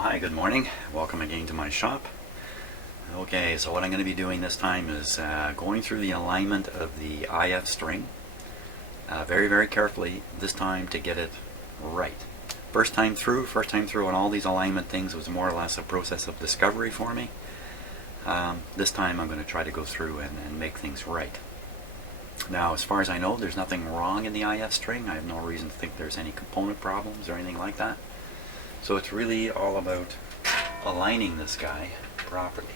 Hi, good morning. Welcome again to my shop. Okay, so what I'm going to be doing this time is going through the alignment of the IF string very carefully this time to get it right. First time through on all these alignment things was more or less a process of discovery for me. This time I'm going to try to go through and make things right. Now, as far as I know, there's nothing wrong in the IF string. I have no reason to think there's any component problems or anything like that. So it's really all about aligning this guy properly.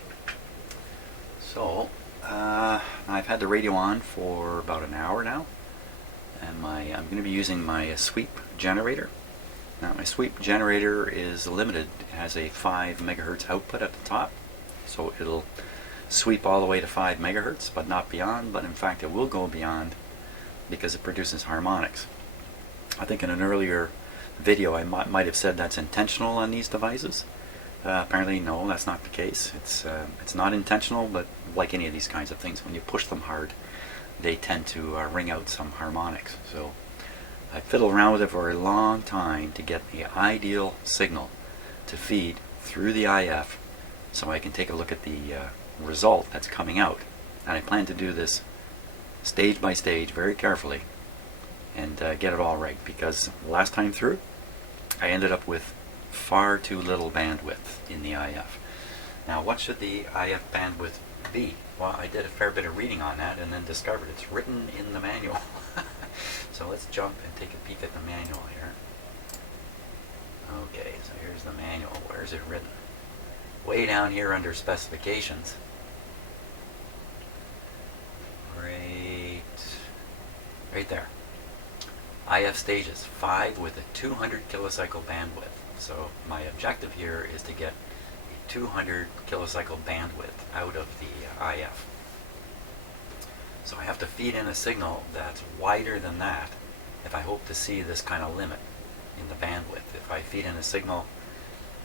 So I've had the radio on for about an hour now, and I'm going to be using my sweep generator. Now my sweep generator is limited. It has a 5 megahertz output at the top, so it'll sweep all the way to 5 megahertz, but not beyond. But in fact, it will go beyond because it produces harmonics. I think in an earlier video I might have said that's intentional on these devices. Apparently no, that's not the case. It's not intentional, but like any of these kinds of things, when you push them hard they tend to ring out some harmonics. So I fiddled around with it for a long time to get the ideal signal to feed through the IF so I can take a look at the result that's coming out. And I plan to do this stage by stage very carefully and get it all right, because last time through I ended up with far too little bandwidth in the IF. Now what should the IF bandwidth be? Well, I did a fair bit of reading on that and then discovered it's written in the manual. So let's jump and take a peek at the manual here. Okay, so here's the manual. Where is it written? Way down here under specifications. Right there. IF stages 5 with a 200 kilocycle bandwidth. So my objective here is to get a 200 kilocycle bandwidth out of the IF. So I have to feed in a signal that's wider than that if I hope to see this kind of limit in the bandwidth. If I feed in a signal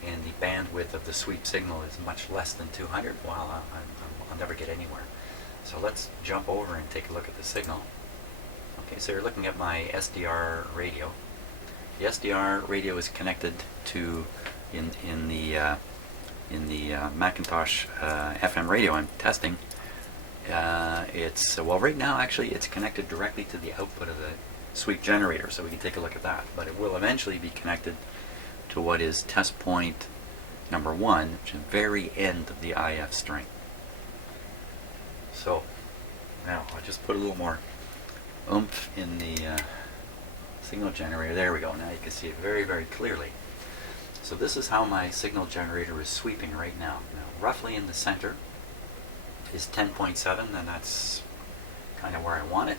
and the bandwidth of the sweep signal is much less than 200, well, I'll never get anywhere. So let's jump over and take a look at the signal. Okay, so you're looking at my SDR radio. The SDR radio is connected to in the McIntosh FM radio I'm testing. Well, right now actually it's connected directly to the output of the sweep generator, so we can take a look at that. But it will eventually be connected to what is test point number 1, which is the very end of the IF string. So now I'll just put a little more oomph in the signal generator. There we go. Now you can see it very clearly. So this is how my signal generator is sweeping right now. Now roughly in the center is 10.7, and that's kind of where I want it.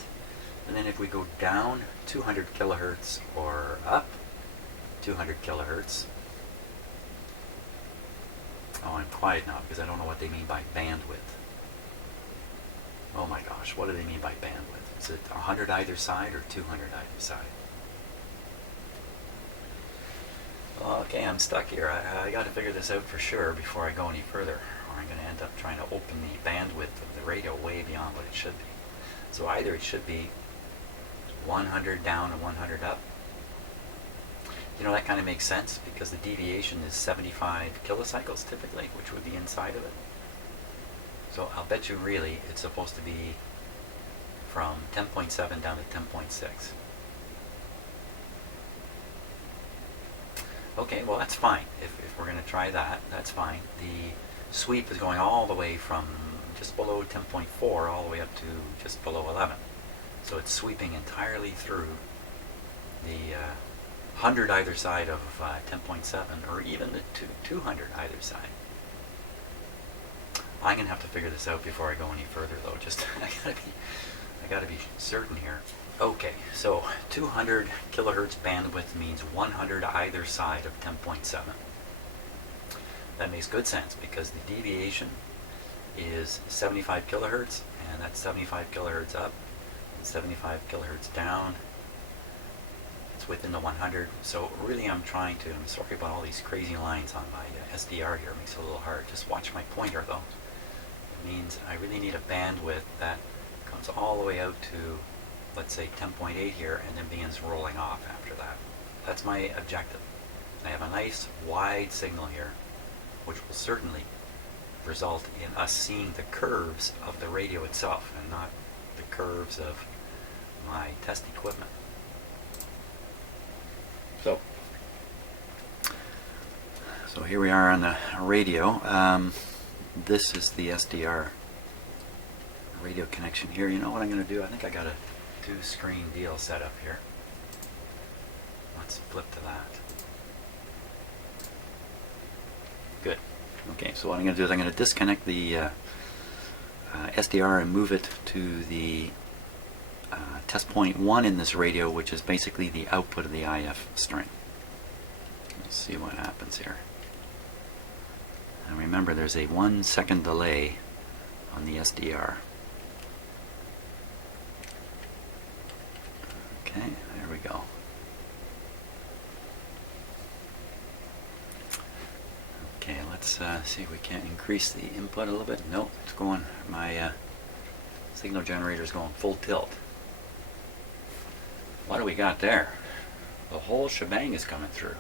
And then if we go down 200 kilohertz or up 200 kilohertz. Oh, I'm quiet now because I don't know what they mean by bandwidth. Oh my gosh, what do they mean by bandwidth? Is it 100 either side or 200 either side? Okay, I'm stuck here. I got to figure this out for sure before I go any further, or I'm going to end up trying to open the bandwidth of the radio way beyond what it should be. So either it should be 100 down and 100 up. You know, that kind of makes sense because the deviation is 75 kilocycles typically, which would be inside of it. So I'll bet you really it's supposed to be from 10.7 down to 10.6. Okay, well that's fine. If we're going to try that, that's fine. The sweep is going all the way from just below 10.4 all the way up to just below 11. So it's sweeping entirely through the 100 either side of 10.7, or even the 200 either side. I'm going to have to figure this out before I go any further though. Just I gotta be certain here. Okay, so 200 kilohertz bandwidth means 100 either side of 10.7. That makes good sense because the deviation is 75 kilohertz, and that's 75 kilohertz up and 75 kilohertz down. It's within the 100. So really I'm sorry about all these crazy lines on my SDR here. It makes it a little hard. Just watch my pointer though. It means I really need a bandwidth that comes all the way out to, let's say 10.8 here, and then begins rolling off after that. That's my objective. I have a nice wide signal here, which will certainly result in us seeing the curves of the radio itself and not the curves of my test equipment. So here we are on the radio. This is the SDR radio connection here. You know what I'm going to do? I think I got a 2-screen deal set up here. Let's flip to that. Good. Okay, so what I'm going to do is I'm going to disconnect the SDR and move it to the test point 1 in this radio, which is basically the output of the IF string. Let's see what happens here. And remember, there's a 1-second delay on the SDR. Okay, there we go. Okay, let's see if we can't increase the input a little bit. Nope, it's going, my signal generator is going full tilt. What do we got there? The whole shebang is coming through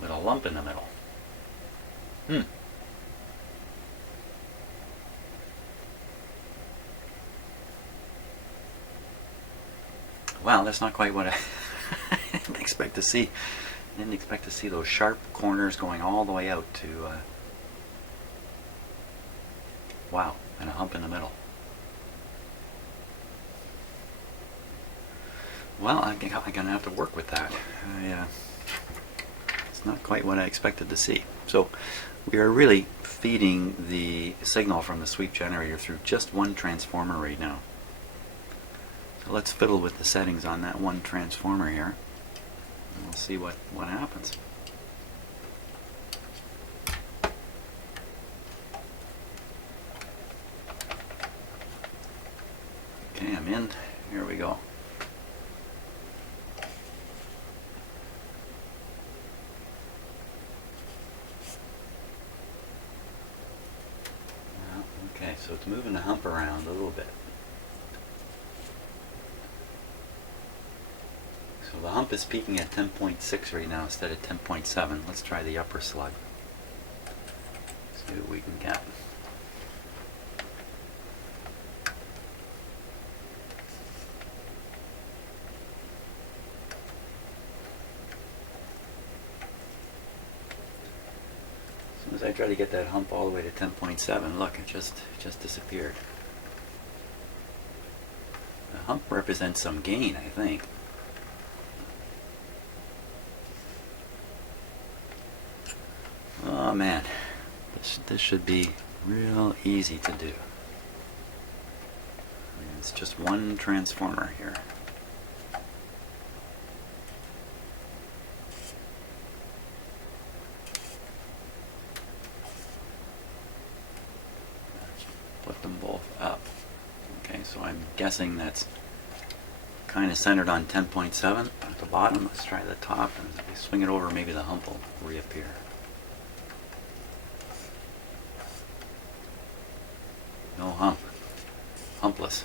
with a lump in the middle. Well, that's not quite what I didn't expect to see. I didn't expect to see those sharp corners going all the way out to wow, and a hump in the middle. Well, I'm gonna have to work with that. It's not quite what I expected to see. So we are really feeding the signal from the sweep generator through just one transformer right now. So let's fiddle with the settings on that one transformer here, and we'll see what happens. Okay, I'm in. Here we go. Okay, so it's moving the hump around a little bit. So the hump is peaking at 10.6 right now instead of 10.7. Let's try the upper slug. See what we can get. As soon as I try to get that hump all the way to 10.7, look, it just disappeared. The hump represents some gain, I think. Oh man, this should be real easy to do. It's just one transformer here. Put them both up. Okay, so I'm guessing that's kind of centered on 10.7 at the bottom. Let's try the top, and if we swing it over, maybe the hump will reappear. No hump. Humpless.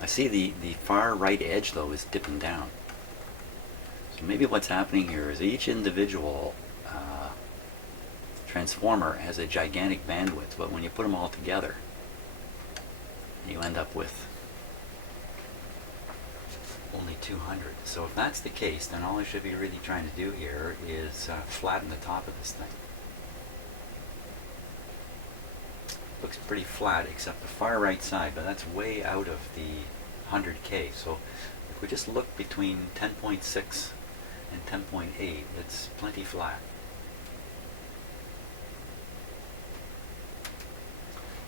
I see the far right edge though is dipping down. So maybe what's happening here is each individual transformer has a gigantic bandwidth, but when you put them all together, you end up with only 200. So if that's the case, then all I should be really trying to do here is flatten the top of this thing. Looks pretty flat except the far right side, but that's way out of the 100K. So if we just look between 10.6 and 10.8, it's plenty flat.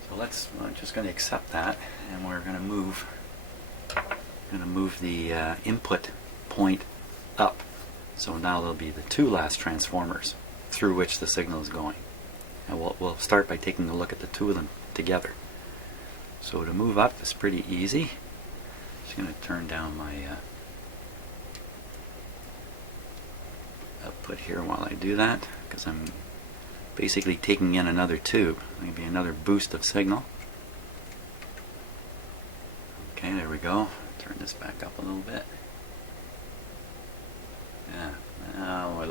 So we're just going to accept that, and we're going to move the input point up. So now there'll be the two last transformers through which the signal is going. And we'll start by taking a look at the two of them together. So to move up is pretty easy. Just going to turn down my output here while I do that, because I'm basically taking in another tube, maybe another boost of signal. Okay, there we go. Turn this back up a little bit.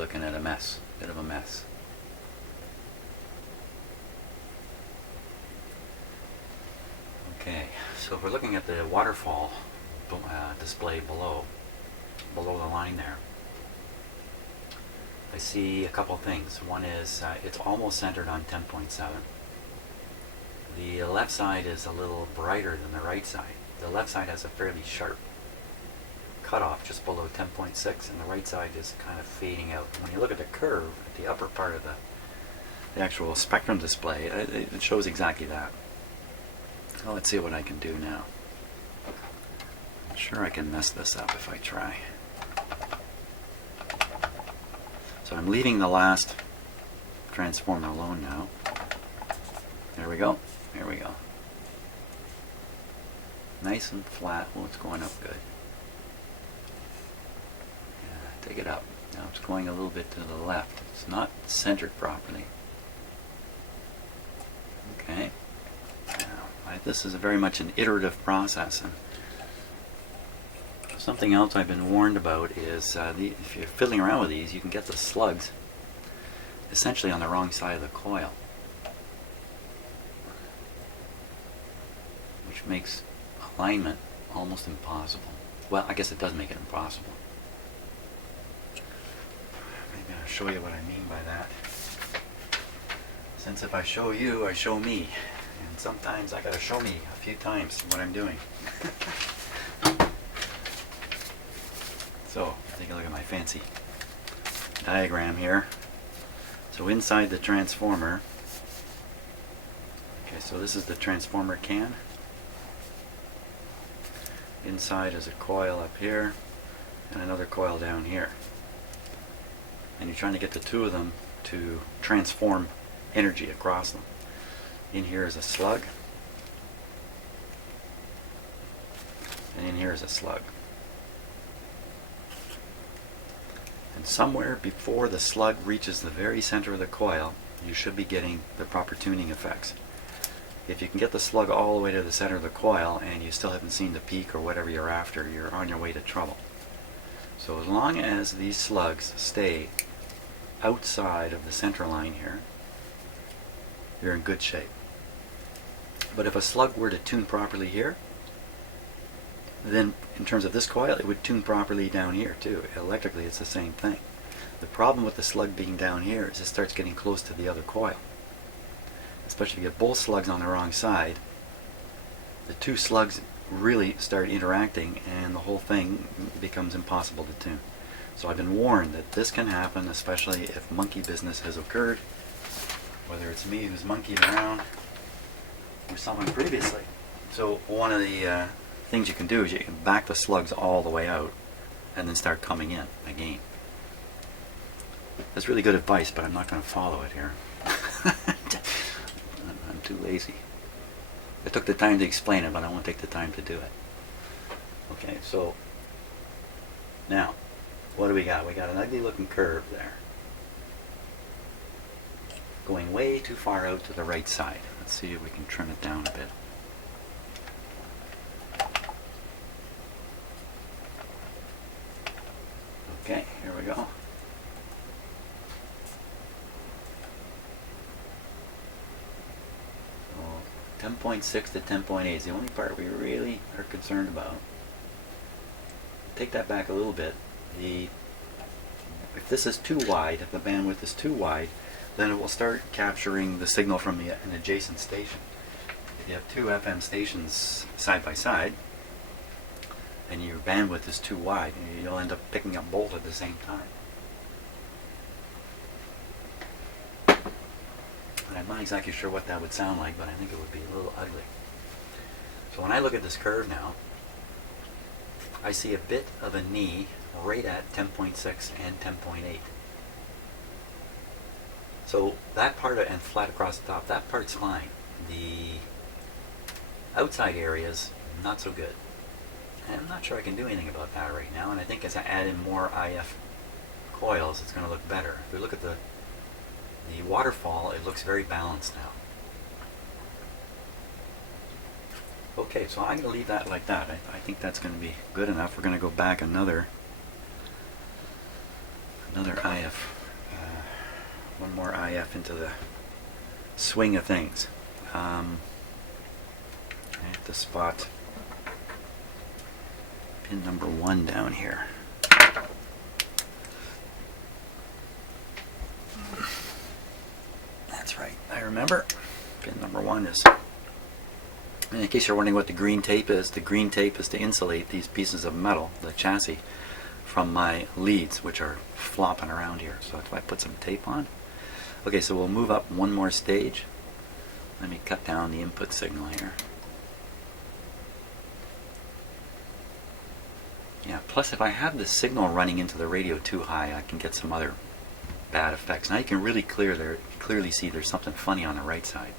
looking at a mess, bit of a mess. Okay, so if we're looking at the waterfall display below the line there, I see a couple things. One is it's almost centered on 10.7. The left side is a little brighter than the right side. The left side has a fairly sharp cutoff just below 10.6, and the right side is kind of fading out. When you look at the curve at the upper part of the actual spectrum display, it shows exactly that. Well, let's see what I can do now. I'm sure I can mess this up if I try. So I'm leaving the last transformer alone now. There we go. There we go. Nice and flat. Oh, it's going up good. Yeah, take it up. Now it's going a little bit to the left. It's not centered properly. Okay. Now, this is very much an iterative process. And something else I've been warned about is if you're fiddling around with these, you can get the slugs essentially on the wrong side of the coil, which makes alignment almost impossible. Well, I guess it does make it impossible. Maybe I'll show you what I mean by that. Since if I show you, I show me. And sometimes I gotta show me a few times what I'm doing. So, take a look at my fancy diagram here. So inside the transformer, okay, so this is the transformer can. Inside is a coil up here and another coil down here. And you're trying to get the two of them to transform energy across them. In here is a slug, and in here is a slug. And somewhere before the slug reaches the very center of the coil, you should be getting the proper tuning effects. If you can get the slug all the way to the center of the coil and you still haven't seen the peak or whatever you're after, you're on your way to trouble. So as long as these slugs stay outside of the center line here, you're in good shape. But if a slug were to tune properly here, then in terms of this coil, it would tune properly down here too. Electrically, it's the same thing. The problem with the slug being down here is it starts getting close to the other coil. Especially if you get both slugs on the wrong side, the two slugs really start interacting and the whole thing becomes impossible to tune. So I've been warned that this can happen, especially if monkey business has occurred, whether it's me who's monkeyed around or someone previously. So one of the things you can do is you can back the slugs all the way out and then start coming in again. That's really good advice, but I'm not going to follow it here. I'm too lazy. I took the time to explain it, but I won't take the time to do it. Okay, so now what do we got? We got an ugly looking curve there, going way too far out to the right side. Let's see if we can trim it down a bit. Okay, here we go. So 10.6 to 10.8 is the only part we really are concerned about. Take that back a little bit. If this is too wide, if the bandwidth is too wide, then it will start capturing the signal from an adjacent station. If you have two FM stations side by side, and your bandwidth is too wide, you'll end up picking up both at the same time. And I'm not exactly sure what that would sound like, but I think it would be a little ugly. So when I look at this curve now, I see a bit of a knee right at 10.6 and 10.8. So that part, and flat across the top, that part's fine. The outside areas, not so good. And I'm not sure I can do anything about that right now, and I think as I add in more IF coils, it's going to look better. If we look at the waterfall, it looks very balanced now. Okay, so I'm going to leave that like that. I think that's going to be good enough. We're going to go back another Another IF, one more IF into the swing of things. I have to spot pin number 1 down here. That's right, I remember. Pin number 1 is, in case you're wondering what the green tape is to insulate these pieces of metal, the chassis, from my leads, which are flopping around here. So if I put some tape on. Okay, so we'll move up one more stage. Let me cut down the input signal here. Yeah, plus if I have the signal running into the radio too high, I can get some other bad effects. Now you can really clearly see there's something funny on the right side.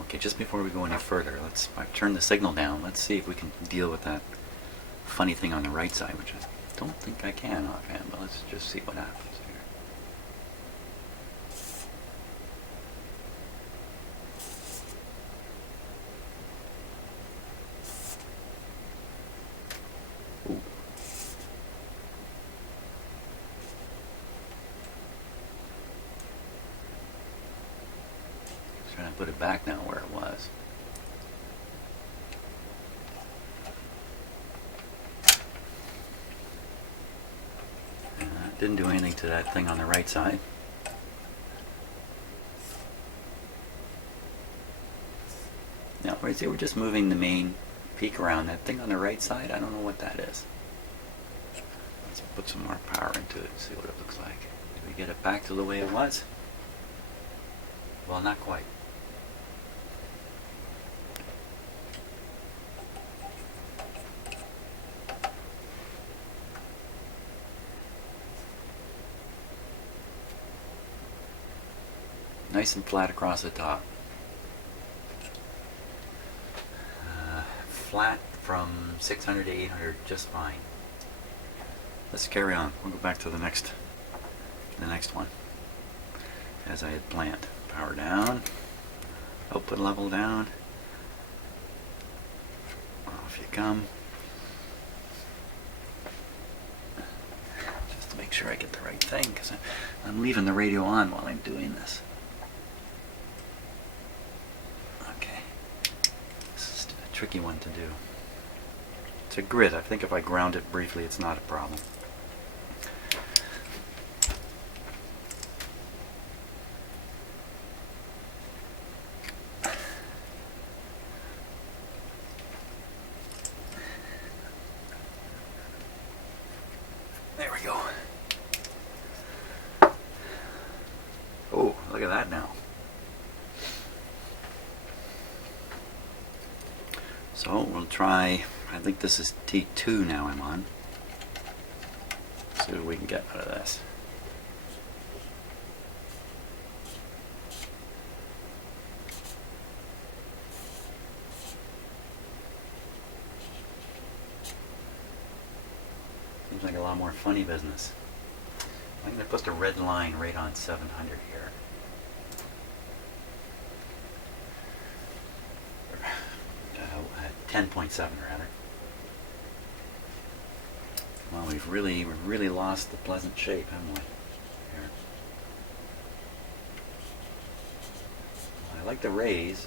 Okay, just before we go any further, I've turned the signal down. Let's see if we can deal with that funny thing on the right side, which I don't think I can offhand, but let's just see what happens here. Ooh. Just trying to put it back now where it was. Didn't do anything to that thing on the right side. Now, right here, we're just moving the main peak around. That thing on the right side, I don't know what that is. Let's put some more power into it and see what it looks like. Did we get it back to the way it was? Well, not quite. Nice and flat across the top. Flat from 600 to 800, just fine. Let's carry on. We'll go back to the next one, as I had planned. Power down, output level down. Off you come. Just to make sure I get the right thing, because I'm leaving the radio on while I'm doing this. Tricky one to do. It's a grid. I think if I ground it briefly, it's not a problem. There we go. Oh, look at that now. So we'll try, I think this is T2 now I'm on. See what we can get out of this. Seems like a lot more funny business. I'm going to put a red line right on 700 here. 10.7 rather. Well, we've really lost the pleasant shape, haven't we? Here. I like the rise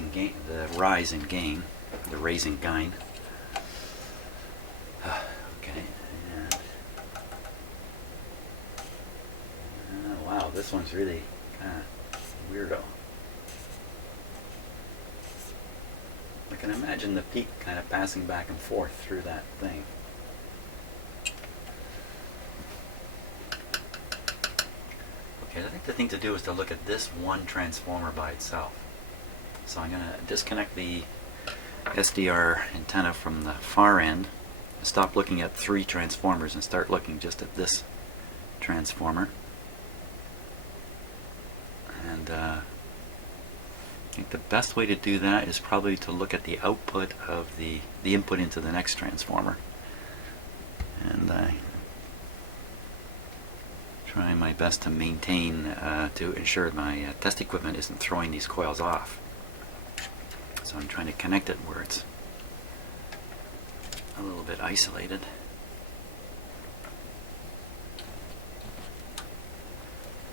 in gain. Okay, and wow, this one's really kind of weirdo. I can imagine the peak kind of passing back and forth through that thing. Okay, I think the thing to do is to look at this one transformer by itself. So I'm going to disconnect the SDR antenna from the far end, stop looking at 3 transformers and start looking just at this transformer. And I think the best way to do that is probably to look at the output of the input into the next transformer. And trying my best to maintain, to ensure my test equipment isn't throwing these coils off. So I'm trying to connect it where it's a little bit isolated.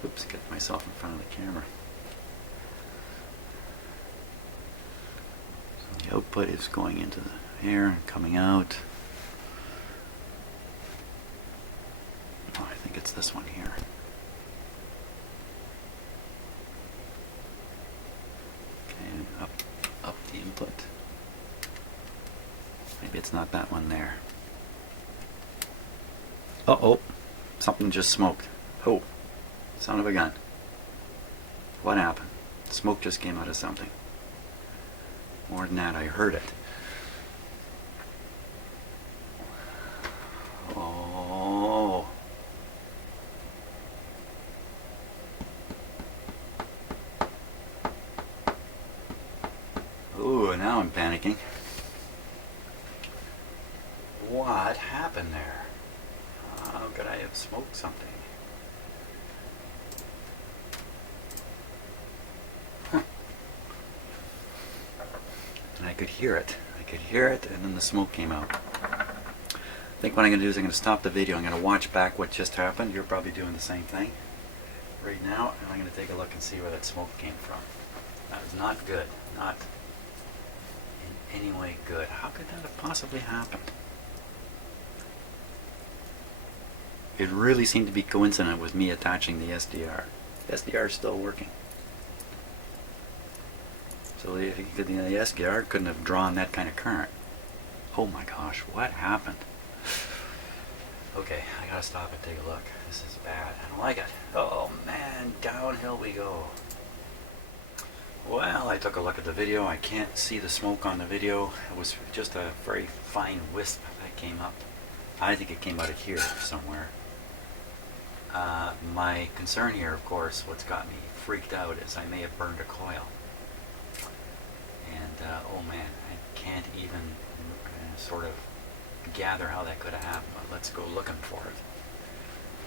Oops, get myself in front of the camera. So the output is going into the air and coming out. Oh, I think it's this one here. Okay, up the input. Maybe it's not that one there. Uh-oh, something just smoked. Oh, son of a gun. What happened? Smoke just came out of something. More than that, I heard it. Oh. Ooh, now I'm panicking. What happened there? How could I have smoked something? Huh. And I could hear it. I could hear it, and then the smoke came out. I think what I'm going to do is I'm going to stop the video. I'm going to watch back what just happened. You're probably doing the same thing right now, and I'm going to take a look and see where that smoke came from. That was not good. Not in any way good. How could that have possibly happened? It really seemed to be coincident with me attaching the SDR. The SDR is still working. So the SDR couldn't have drawn that kind of current. Oh my gosh, what happened? Okay, I gotta stop and take a look. This is bad. I don't like it. Oh man, downhill we go. Well, I took a look at the video. I can't see the smoke on the video. It was just a very fine wisp that came up. I think it came out of here somewhere. My concern here, of course, what's got me freaked out is I may have burned a coil. And, oh man, I can't even sort of gather how that could have happened, but let's go looking for it.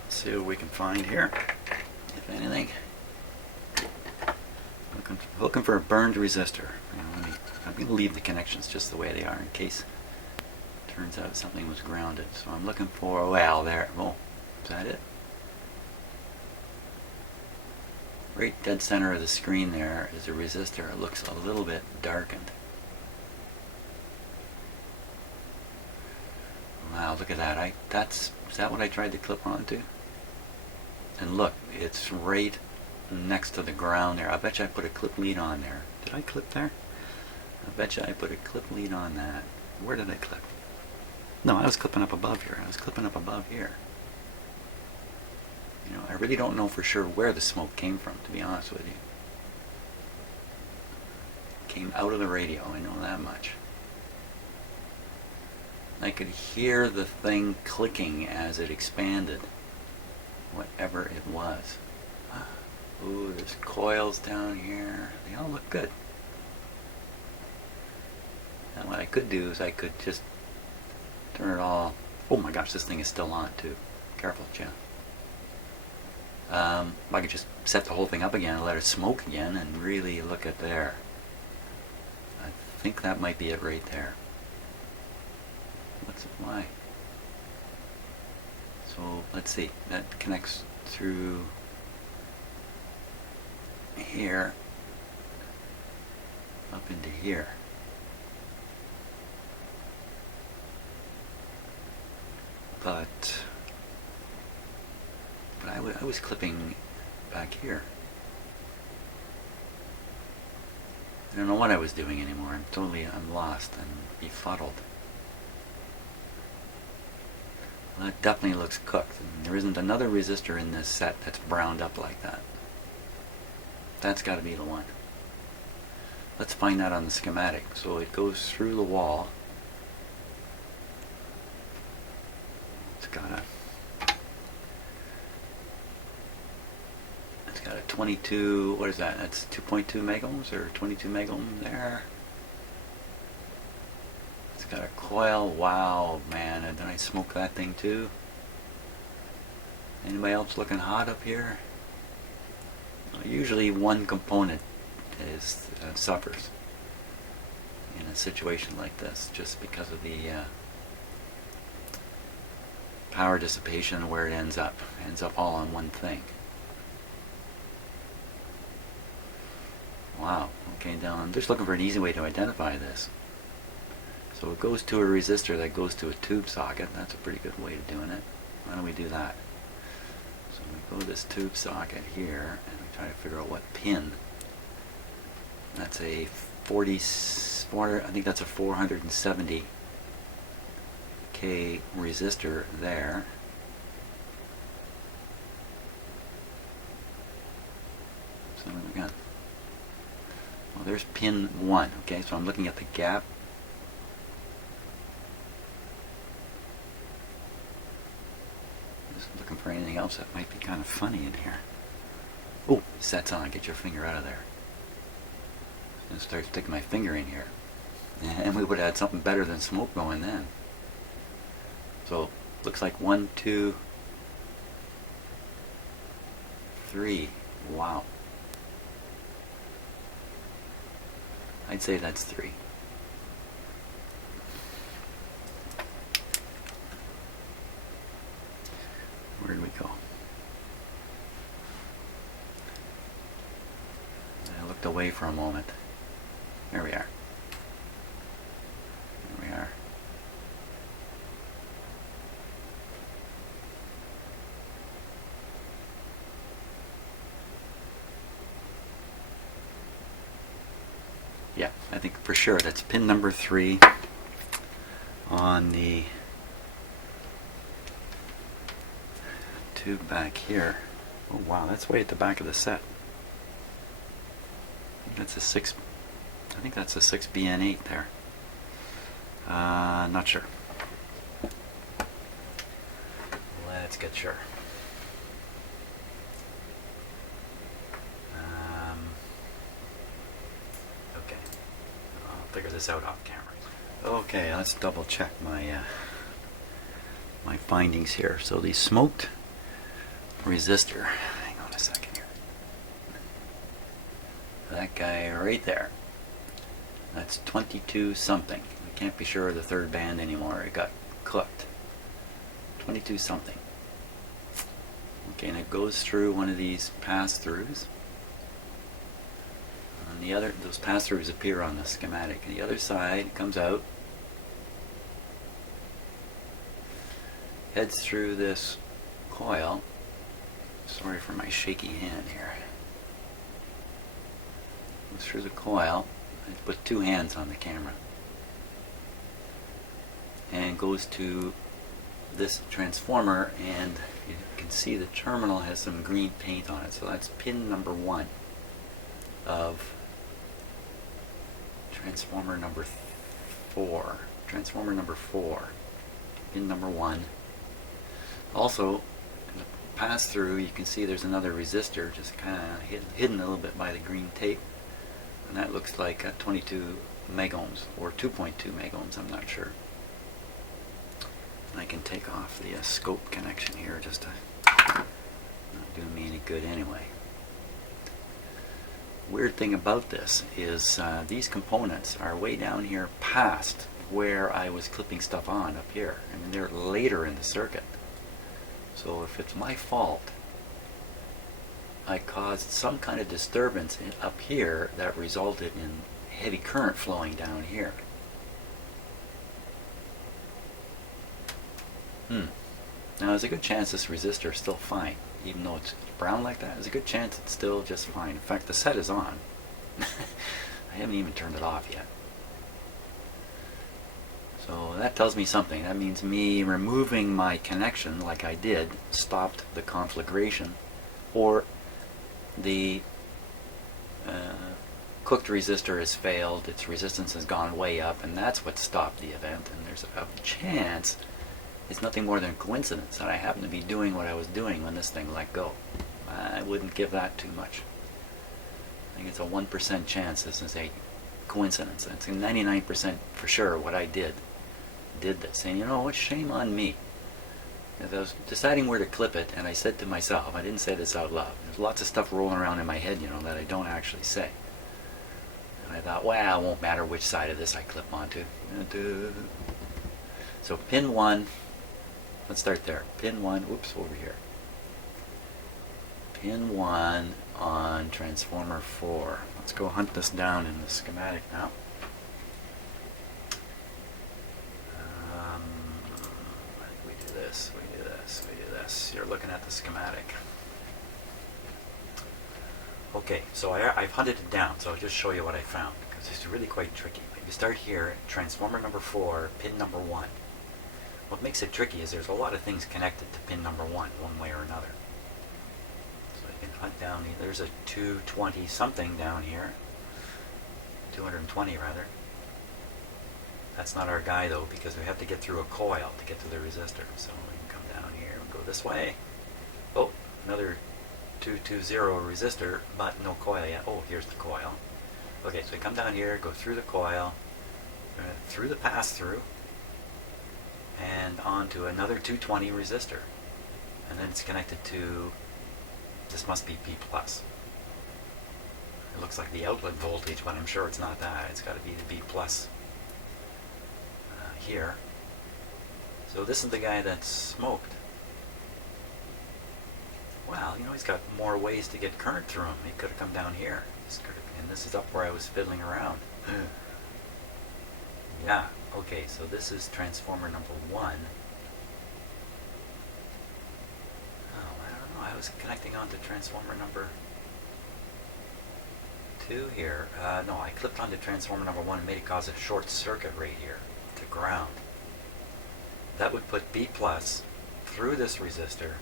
See what we can find here, if anything. Looking for a burned resistor. Let me leave the connections just the way they are in case it turns out something was grounded. So I'm looking for, well, there. Oh, is that it? Right dead center of the screen there is a resistor. It looks a little bit darkened. Wow, look at that. Is that what I tried to clip onto? And look, it's right next to the ground there. I bet you I put a clip lead on there. Did I clip there? I bet you I put a clip lead on that. Where did I clip? No, I was clipping up above here. I was clipping up above here. You know, I really don't know for sure where the smoke came from, to be honest with you. It came out of the radio, I know that much. I could hear the thing clicking as it expanded, whatever it was. Ooh, there's coils down here. They all look good. And what I could do is I could just turn it all. Oh my gosh, this thing is still on too. Careful, Jim. I could just set the whole thing up again and let it smoke again and really look at there. I think that might be it right there. What's it? Why? So let's see. That connects through here up into here. But I was clipping back here. I don't know what I was doing anymore. I'm lost and befuddled. Well, that definitely looks cooked. And there isn't another resistor in this set that's browned up like that. That's got to be the one. Let's find that on the schematic. So it goes through the wall. It's got a 22, what is that? That's 2.2 megohms or 22 megohms there. It's got a coil. Wow, man. And then I smoke that thing too. Anybody else looking hot up here? Usually one component suffers in a situation like this just because of the power dissipation and where it ends up. It ends up all on one thing. Wow. Okay, now I'm just looking for an easy way to identify this. So it goes to a resistor that goes to a tube socket. That's a pretty good way of doing it. Why don't we do that? So we go to this tube socket here and we try to figure out what pin. That's a 44, I think that's a 470K resistor there. So what have we got? Well, there's pin 1. Okay, so I'm looking at the gap. Just looking for anything else that might be kind of funny in here. Oh, set's on. Get your finger out of there. I'm going to start sticking my finger in here. And we would have had something better than smoke going then. So, looks like 1, 2, 3. Wow. I'd say that's 3. Where did we go? I looked away for a moment. There we are. There we are. Yeah, I think for sure that's pin number 3 on the tube back here. Oh wow, that's way at the back of the set. That's a 6. I think that's a 6BN8 there. Not sure. Let's get sure. Okay, I'll figure this out off camera. Okay, let's double check my my findings here. So the smoked resistor. Hang on a second here. That guy right there. That's 22 something. We can't be sure of the third band anymore. It got cooked. 22 something. Okay, and it goes through one of these pass-throughs. And the other, those pass-throughs appear on the schematic. And the other side comes out, heads through this coil. Sorry for my shaky hand here. Goes through the coil. I put 2 hands on the camera. And goes to this transformer, and you can see the terminal has some green paint on it. So that's pin number 1 of transformer number 4. Transformer number 4. Pin number 1. Also, in the pass through, you can see there's another resistor just kind of hidden a little bit by the green tape. And that looks like 22 megohms or 2.2 megohms, I'm not sure. I can take off the scope connection here just to not do me any good anyway. Weird thing about this is these components are way down here past where I was clipping stuff on up here. I mean, they're later in the circuit. So if it's my fault, I caused some kind of disturbance up here that resulted in heavy current flowing down here. Now there's a good chance this resistor is still fine. Even though it's brown like that, there's a good chance it's still just fine. In fact, the set is on. I haven't even turned it off yet. So that tells me something. That means me removing my connection like I did stopped the conflagration, or the cooked resistor has failed, its resistance has gone way up, and that's what stopped the event. And there's a chance it's nothing more than a coincidence that I happen to be doing what I was doing when this thing let go. I wouldn't give that too much. I think it's a 1% chance this is a coincidence. It's 99% for sure what I did this. And you know what, shame on me. As I was deciding where to clip it, and I said to myself, I didn't say this out loud, there's lots of stuff rolling around in my head, you know, that I don't actually say. And I thought, well, it won't matter which side of this I clip onto. So pin 1, let's start there. Pin 1, oops, over here. Pin 1 on transformer 4. Let's go hunt this down in the schematic now. We do this, we do this, we do this. You're looking at the schematic. Okay, so I've hunted it down, so I'll just show you what I found, because it's really quite tricky. If you start here, transformer number 4, pin number 1. What makes it tricky is there's a lot of things connected to pin number 1 way or another. So I can hunt down, there's a 220 something down here, 220 rather. That's not our guy though, because we have to get through a coil to get to the resistor. So we can come down here and go this way. Oh, another 220 resistor, but no coil yet. Oh, here's the coil. Okay, so we come down here, go through the coil, through the pass-through, and onto another 220 resistor. And then it's connected to, this must be B+. It looks like the outlet voltage, but I'm sure it's not that. It's got to be the B+. Here. So this is the guy that's smoked. Well, you know, he's got more ways to get current through him. He could have come down here. And this is up where I was fiddling around. Yeah, okay, so this is transformer number 1. Oh, I don't know. I was connecting onto transformer number 2 here. No, I clipped onto transformer number 1 and made it cause a short circuit right here to ground. That would put B+ through this resistor.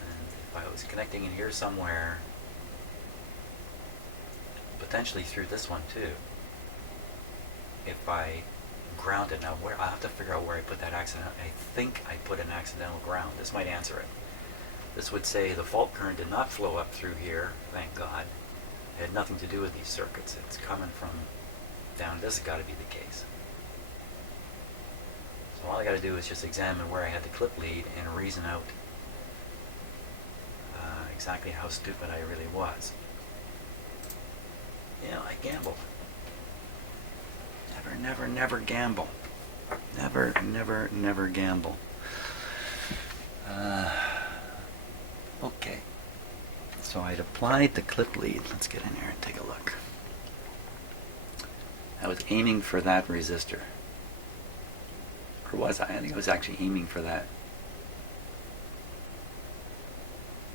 And if I was connecting in here somewhere, potentially through this one too. If I ground it now, where I'll have to figure out where I put that accident. I think I put an accidental ground. This might answer it. This would say the fault current did not flow up through here, thank God. It had nothing to do with these circuits. It's coming from down. This has got to be the case. So all I got to do is just examine where I had the clip lead and reason out exactly how stupid I really was. Yeah, I gambled. Never, never, never gamble. Never, never, never gamble. Okay. So I'd applied the clip lead. Let's get in here and take a look. I was aiming for that resistor. Or was I? I think I was actually aiming for that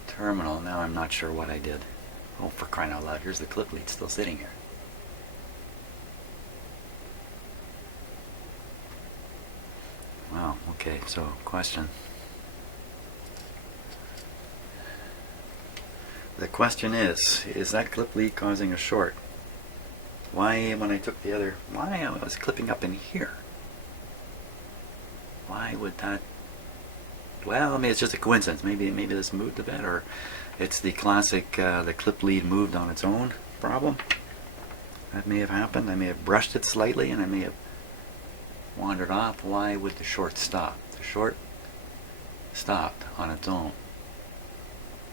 terminal. Now I'm not sure what I did. Oh, for crying out loud, here's the clip lead still sitting here. Wow, okay, so question. The question is that clip lead causing a short? Why, when I took the other, why I was clipping up in here? Why would that? Well, I mean, it's just a coincidence. Maybe this moved a bit, or it's the classic the clip lead moved on its own problem. That may have happened. I may have brushed it slightly, and I may have wandered off. Why would the short stop? The short stopped on its own.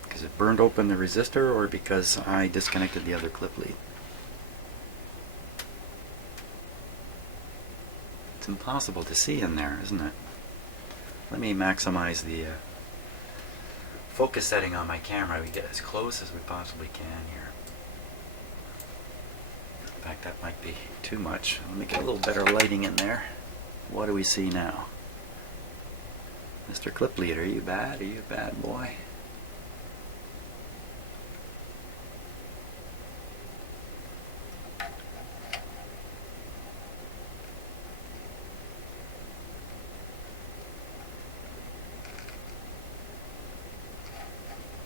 Because it burned open the resistor, or because I disconnected the other clip lead? It's impossible to see in there, isn't it? Let me maximize the focus setting on my camera. We get as close as we possibly can here. In fact, that might be too much. Let me get a little better lighting in there. What do we see now? Mr. Clip Lead, are you bad? Are you a bad boy?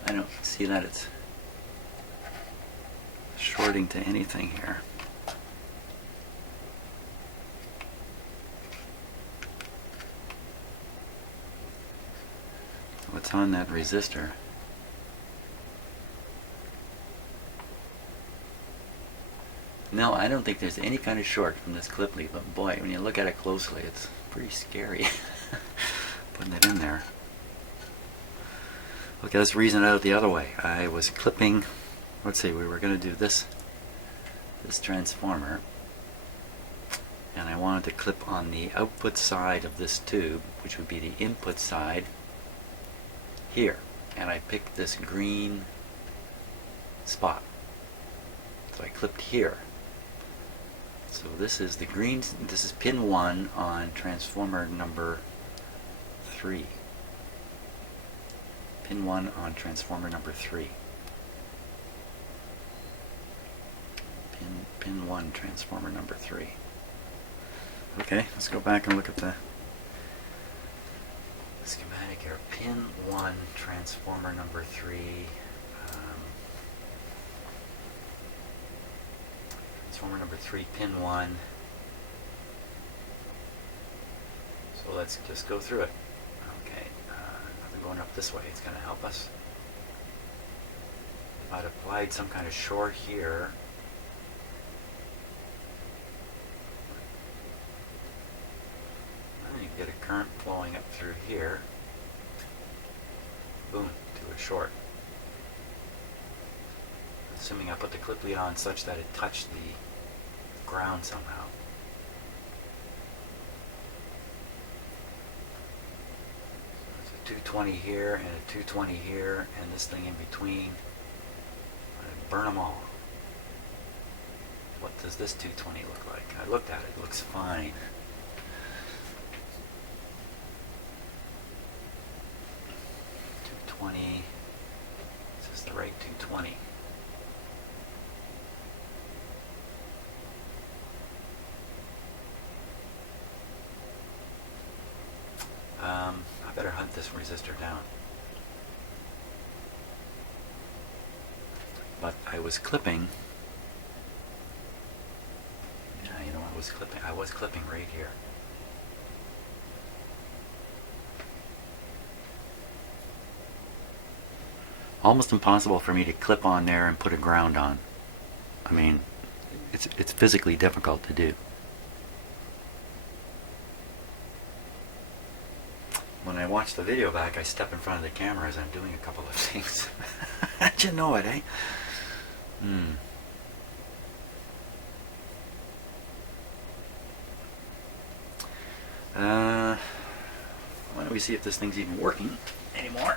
I don't see that it's shorting to anything here. What's on that resistor? No, I don't think there's any kind of short from this clip lead, but boy, when you look at it closely, it's pretty scary putting it in there. Okay, let's reason it out the other way. I was clipping, let's see, we were going to do this transformer, and I wanted to clip on the output side of this tube, which would be the input side here. and I picked this green spot. So I clipped here. So this is the green, this is pin 1 on transformer number 3. Pin 1 on transformer number 3. Pin 1, transformer number 3. Okay, let's go back and look at the schematic here. Pin 1, transformer number 3. Transformer number 3, pin 1. So let's just go through it. Okay, nothing going up this way. It's going to help us. If I'd applied some kind of short here, you get a current flowing up through here. Boom, to a short. Assuming I put the clip lead on such that it touched the ground somehow. So there's a 220 here and a 220 here and this thing in between. I burn them all. What does this 220 look like? I looked at it. It looks fine. Is this the right 220? I better hunt this resistor down. But I was clipping. Yeah, you know, I was clipping right here. Almost impossible for me to clip on there and put a ground on. I mean, it's physically difficult to do. When I watch the video back, I step in front of the camera as I'm doing a couple of things. How'd you know it, eh? Why don't we see if this thing's even working anymore?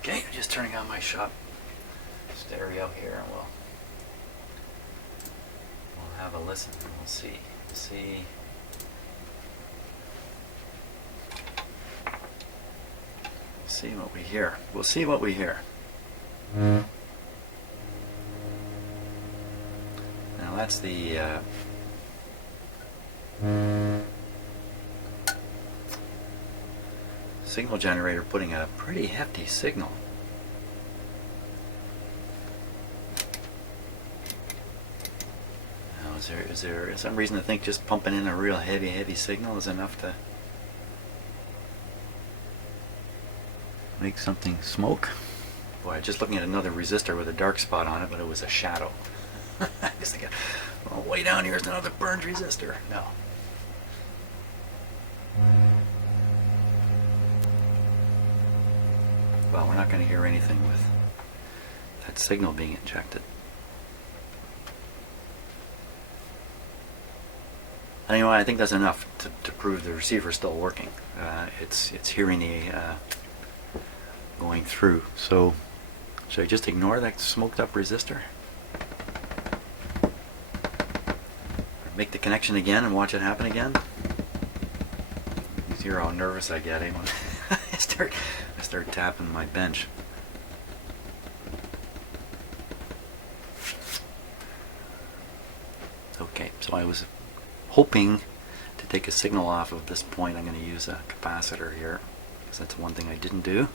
Okay, I'm just turning on my shop stereo here, and we'll have a listen and we'll see. See what we hear. We'll see what we hear. Now that's the signal generator putting a pretty hefty signal. Now, is there some reason to think just pumping in a real heavy signal is enough to make something smoke? Boy, just looking at another resistor with a dark spot on it, but it was a shadow. I was thinking, well, way down here is another burned resistor. No. Well, we're not going to hear anything with that signal being injected. Anyway, I think that's enough to prove the receiver is still working. It's hearing the going through. So should I just ignore that smoked up resistor? Or make the connection again and watch it happen again? You see how nervous I get, eh? When I start tapping my bench. Okay, so I was hoping to take a signal off of this point. I'm going to use a capacitor here, because that's one thing I didn't do.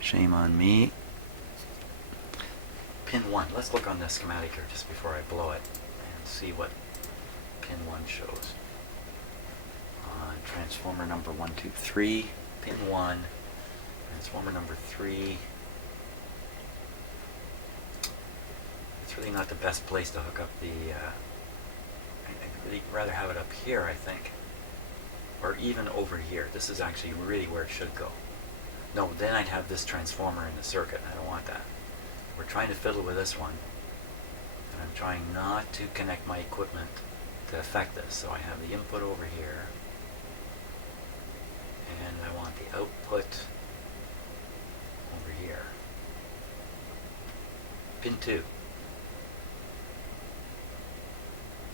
Shame on me. Pin 1. Let's look on the schematic here just before I blow it and see what pin 1 shows. On transformer number 1, 2, 3. Pin 1. Transformer number 3. It's really not the best place to hook up the... I'd really rather have it up here, I think. Or even over here. This is actually really where it should go. No, then I'd have this transformer in the circuit. I don't want that. We're trying to fiddle with this one. And I'm trying not to connect my equipment to affect this. So I have the input over here, and I want the output over here. Pin 2.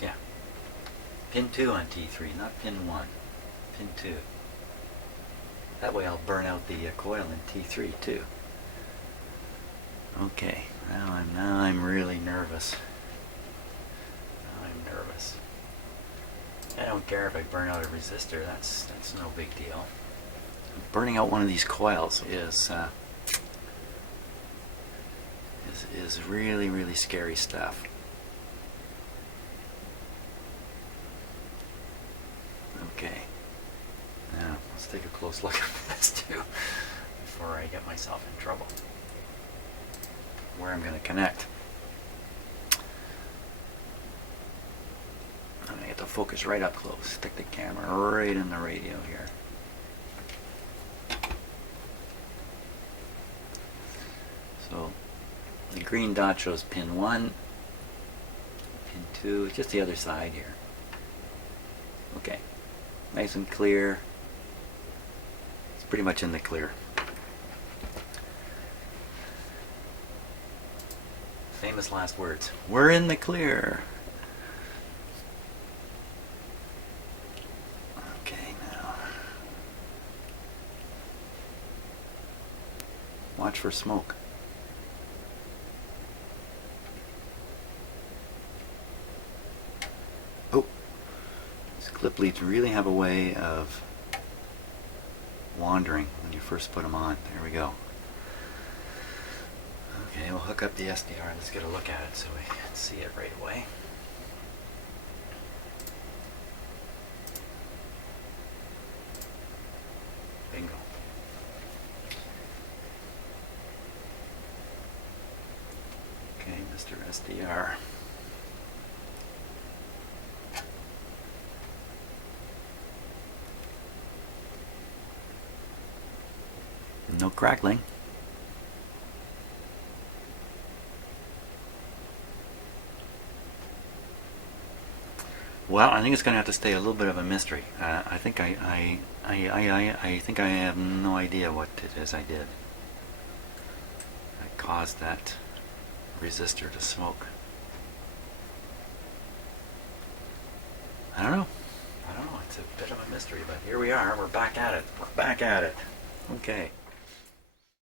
Yeah. Pin 2 on T3, not pin 1. Pin 2. That way I'll burn out the coil in T3 too. Okay, now I'm really nervous. Now I'm nervous. I don't care if I burn out a resistor. That's no big deal. Burning out one of these coils is really scary stuff. Okay. Now let's take a close look at this too before I get myself in trouble. Where I'm going to connect. I'm going to get the focus right up close. Stick the camera right in the radio here. So the green dot shows pin 1, pin 2, just the other side here. Okay, nice and clear. It's pretty much in the clear. Famous last words. We're in the clear. Okay, now watch for smoke. Oh, these clip leads really have a way of wandering when you first put them on. There we go. Okay, we'll hook up the SDR. Let's get a look at it so we can see it right away. Bingo. Okay, Mr. SDR. No crackling. Well, I think it's going to have to stay a little bit of a mystery. I think I think I have no idea what it is I did that caused that resistor to smoke. I don't know. It's a bit of a mystery, but here we are. We're back at it. Okay.